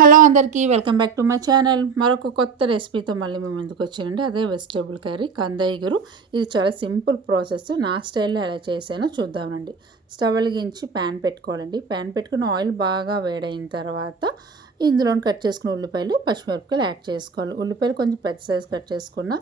Hello అందరికీ welcome back to my channel. మరొక కొత్త రెసిపీతో మళ్ళీ మేము ముందుకు వచ్చానండి. అదే వెజిటేబుల్ కర్రీ కంద ఇగురు. ఇది చాలా సింపుల్ ప్రాసెస్. నా స్టైల్లో ఎలా చేసానో చూద్దామండి. స్టవ్ వెలిగించి ప్యాన్ పెట్టుకోవాలండి. ప్యాన్ పెట్టుకుని ఆయిల్ బాగా వేడైన తర్వాత ఇందులో కట్ చేసుకున్న ఉల్లిపాయలు, పచ్చిమిరపకాయలు యాడ్ చేసుకోవాలి. ఉల్లిపాయలు కొంచెం పెద్ద సైజు కట్ చేసుకున్న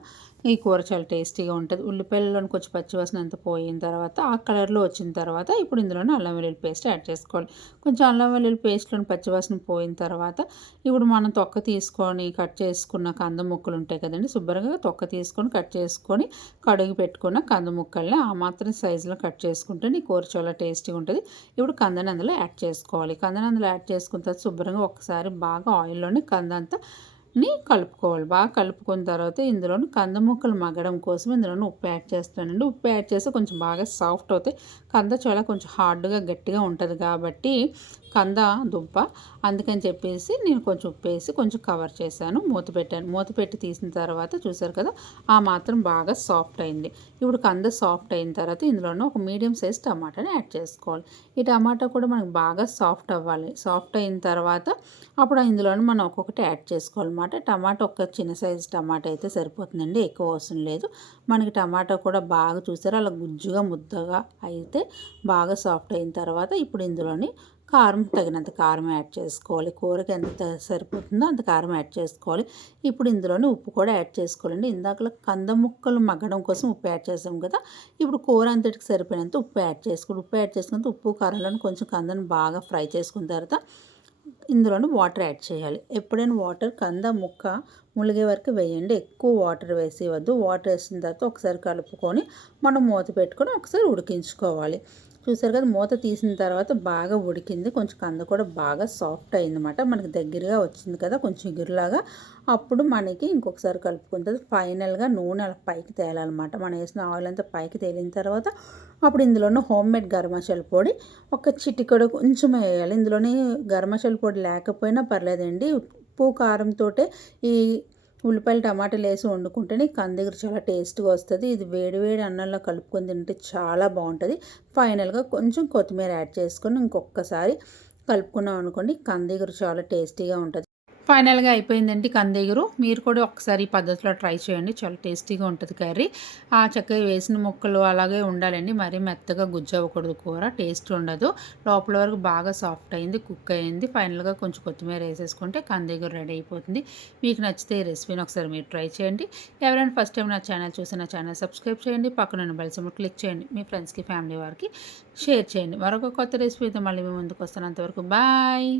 ఈ కూర చాలా టేస్టీగా ఉంటుంది. ఉల్లిపాయలలోని కొంచెం పచ్చివాసన అంతా పోయిన తర్వాత ఆ కలర్లో వచ్చిన తర్వాత ఇప్పుడు ఇందులోనే అల్లం వెల్లుల్లి పేస్ట్ యాడ్ చేసుకోవాలి. కొంచెం అల్లం వెల్లుల్లి పేస్ట్లోని పచ్చివాసన పోయిన తర్వాత ఇప్పుడు మనం తొక్క తీసుకొని కట్ చేసుకున్న కంద ముక్కలు ఉంటాయి కదండి, శుభ్రంగా తొక్క తీసుకొని కట్ చేసుకొని కడిగి పెట్టుకున్న కంద ముక్కల్ని ఆ మాత్రం సైజులో కట్ చేసుకుంటే నీ కూర చాలా టేస్టీగా ఉంటుంది. ఇప్పుడు కందని అందులో యాడ్ చేసుకోవాలి. కందని అందులో యాడ్ చేసుకున్న తర్వాత శుభ్రంగా ఒకసారి బాగా ఆయిల్లోని కందంతా కలుపుకోవాలి. బాగా కలుపుకున్న తర్వాత ఇందులోని కంద ముక్కలు మగ్గడం కోసం ఇందులోని ఉప్పు యాడ్ చేస్తానండి. ఉప్పు యాడ్ చేస్తే కొంచెం బాగా సాఫ్ట్ అవుతాయి. కంద చాలా కొంచెం హార్డ్గా గట్టిగా ఉంటుంది కాబట్టి కంద దుంప అందుకని చెప్పేసి నేను కొంచెం ఉప్పు వేసి కొంచెం కవర్ చేశాను, మూత పెట్టాను. మూత పెట్టి తీసిన తర్వాత చూసారు కదా ఆ మాత్రం బాగా సాఫ్ట్ అయింది. ఇప్పుడు కంద సాఫ్ట్ అయిన తర్వాత ఇందులోనే ఒక మీడియం సైజ్ టమాటాని యాడ్ చేసుకోవాలి. ఈ టమాటా కూడా మనకు బాగా సాఫ్ట్ అవ్వాలి. సాఫ్ట్ అయిన తర్వాత అప్పుడు ఇందులోనే మనం ఒక్కొక్కటి యాడ్ చేసుకోవాలన్నమాట. టమాటా ఒక చిన్న సైజు టమాటా అయితే సరిపోతుందండి, ఎక్కువ అవసరం లేదు. మనకి టమాటా కూడా బాగా చూసారు అలా గుజ్జుగా ముద్దగా అయితే బాగా సాఫ్ట్ అయిన తర్వాత ఇప్పుడు ఇందులోని కారం తగినంత కారం యాడ్ చేసుకోవాలి. కూరకి ఎంత సరిపోతుందో అంత కారం యాడ్ చేసుకోవాలి. ఇప్పుడు ఇందులోనే ఉప్పు కూడా యాడ్ చేసుకోవాలండి. ఇందాకలో కంద ముక్కలు మగ్గడం కోసం ఉప్పు యాడ్ చేసాం కదా, ఇప్పుడు కూర అంతటికి సరిపోయినంత ఉప్పు యాడ్ చేసుకోవాలి. ఉప్పు యాడ్ చేసుకున్న ఉప్పు కారంలో కొంచెం కందను బాగా ఫ్రై చేసుకున్న తర్వాత ఇందులోనే వాటర్ యాడ్ చేయాలి. ఎప్పుడైనా వాటర్ కంద ముక్క ములిగే వరకు వేయండి, ఎక్కువ వాటర్ వేసేవద్దు. వాటర్ వేసిన తర్వాత ఒకసారి కలుపుకొని మనం మూత పెట్టుకొని ఒకసారి ఉడికించుకోవాలి. చూసారు కదా మూత తీసిన తర్వాత బాగా ఉడికింది. కొంచెం కంద కూడా బాగా సాఫ్ట్ అయిందన్నమాట. మనకి దగ్గరగా వచ్చింది కదా కొంచెం ఇగురులాగా. అప్పుడు మనకి ఇంకొకసారి కలుపుకుంటుంది. ఫైనల్గా నూనె అలా పైకి తేలాలన్నమాట. మనం వేసిన ఆయిల్ అంతా పైకి తేలిన తర్వాత అప్పుడు ఇందులోనే హోమ్ మేడ్ గరం మసాలా పొడి ఒక చిటికెడు కొంచెం వేయాలి. ఇందులోని గరం మసాలా పొడి లేకపోయినా పర్లేదండి, ఉప్పు కారంతో ఈ ఉల్లిపాయలు టమాటాలు వేసి వండుకుంటేనే కందిగురు చాలా టేస్ట్గా వస్తుంది. ఇది వేడి వేడి అన్నంలో కలుపుకొని తింటే చాలా బాగుంటుంది. ఫైనల్గా కొంచెం కొత్తిమీర యాడ్ చేసుకొని ఇంకొకసారి కలుపుకున్నాం అనుకోండి, కందిగురు చాలా టేస్టీగా ఉంటుంది. ఫైనల్గా అయిపోయిందండి కందిగురు. మీరు కూడా ఒకసారి ఈ పద్ధతిలో ట్రై చేయండి, చాలా టేస్టీగా ఉంటుంది కర్రీ. ఆ చక్కగా వేసిన ముక్కలు అలాగే ఉండాలండి, మరీ మెత్తగా గుజ్జు అవ్వకూడదు. కూర టేస్ట్ ఉండదు. లోపల వరకు బాగా సాఫ్ట్ అయింది, కుక్ అయింది. ఫైనల్గా కొంచెం కొత్తిమీర వేసేసుకుంటే కందిగురు రెడీ అయిపోతుంది. మీకు నచ్చితే ఈ రెసిపీని ఒకసారి మీరు ట్రై చేయండి. ఎవరైనా ఫస్ట్ టైం నా ఛానల్ చూసి నా ఛానల్ సబ్స్క్రైబ్ చేయండి, పక్కన బెల్ సింబల్ క్లిక్ చేయండి, మీ ఫ్రెండ్స్కి ఫ్యామిలీ వారికి షేర్ చేయండి. మరొక కొత్త రెసిపీతో మళ్ళీ మీ ముందుకు వస్తాను. అంతవరకు బాయ్.